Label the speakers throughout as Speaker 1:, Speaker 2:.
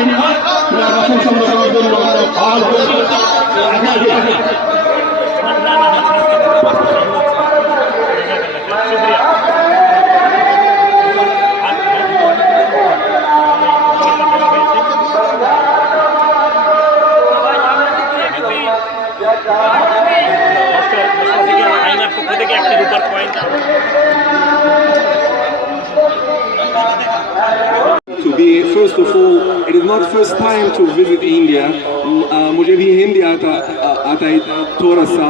Speaker 1: দিন বাসন সংগঠনের জন্য আর পক্ষ থেকে একটি রুপার point first of all, it is not first time to visit India. Uh, मुझे भी हिंदी आता आता है थोड़ा सा.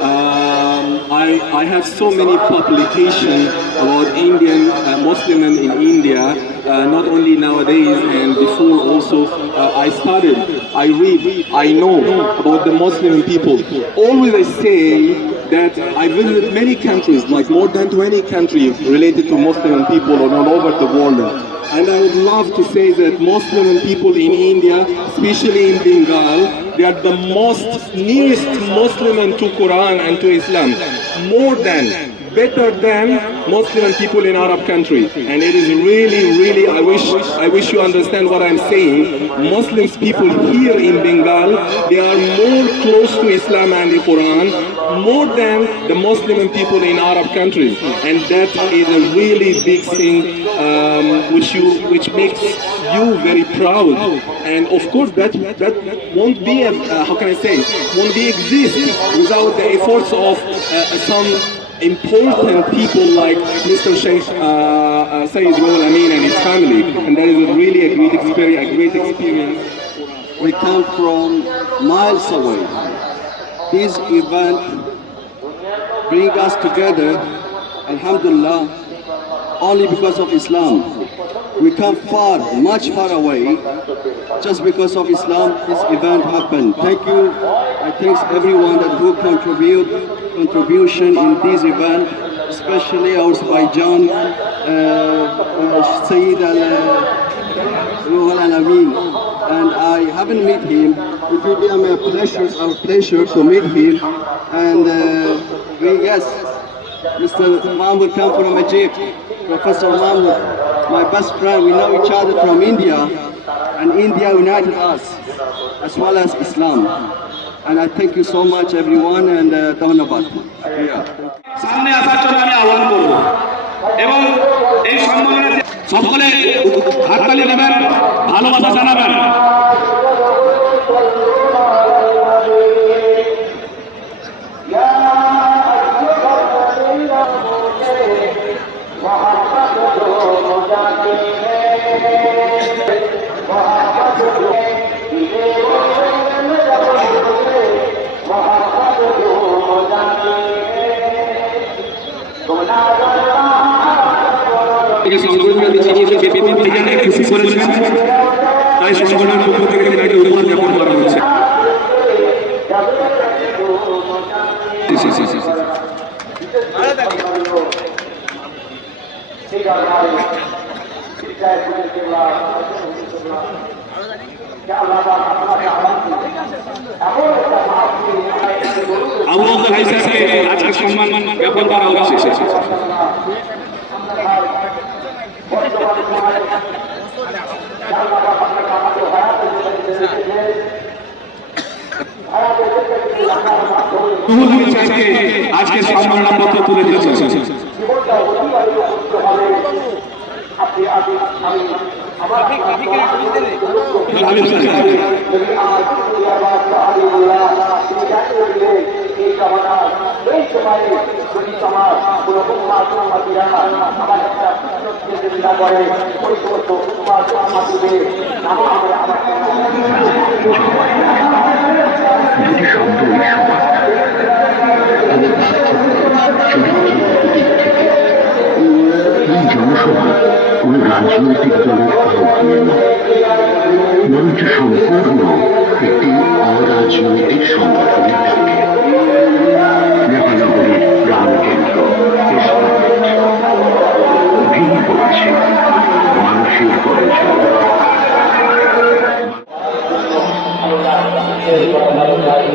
Speaker 1: Um, I I have so many publication about Indian uh, Muslim men in India. Uh, not only nowadays and before also uh, I studied, I read, I know about the Muslim people. Always I say that I visited many countries, like more than 20 countries related to Muslim people all over the world. And I would love to say that Muslim people in India, especially in Bengal, they are the most nearest Muslim to Quran and to Islam. More than, better than Muslim people in Arab country. And it is really, really, I wish, I wish you understand what I'm saying. Muslims people here in Bengal, they are more close to Islam and the Quran, more than the Muslim people in Arab countries. And that is a really big thing um, which you, which makes you very proud. And of course, that that won't be, a, uh, how can I say, won't be exist without the efforts of uh, some important people like Mr. Sheikh uh, uh, Sayyid Ruhul Amin and his family. And that is a really a great experience, a great experience.
Speaker 2: We come from miles away. This event bring us together, Alhamdulillah, only because of Islam. We come far, much far away, just because of Islam. This event happened. Thank you. I thank everyone that who contribute contribution in this event, especially our Azerbaijan, uh, uh. Uh, Ruhul and I haven't met him It will be a pleasure, our pleasure to meet him. And uh, we, yes, Mr. Mahmoud come from Egypt, Professor Mahmoud, my best friend. We know each other from India, and India united us as well as Islam. And I thank you so much, everyone, and uh, Dhanabat. Yeah.
Speaker 3: সামনে আসার জন্য আমি আহ্বান করব এবং এই সম্মেলনে সকলে হাততালি দেবেন থেকে সংগঠনের দিকে বেতন থেকে খুশি করেছেন, তাই সংগঠনের পক্ষ থেকে তেনাকে উপহার জ্ঞাপন করা হচ্ছে। আবু আজকে সম্মান জ্ঞাপন করা হচ্ছে হুজুর সাহেবকে আজকে সম্মাননা পত্র তুলে দিয়েছেন আমি
Speaker 4: যদি আমার কোনো উন্মাদ উন্মাদিরা আমার একটা চিন্তা করে ওই সমস্ত উন্মাদ উন্মাদিদের নাম রাজনৈতিক দলের সম্পূর্ণ একটি অরাজনৈতিক সংগঠনের ডাকে الله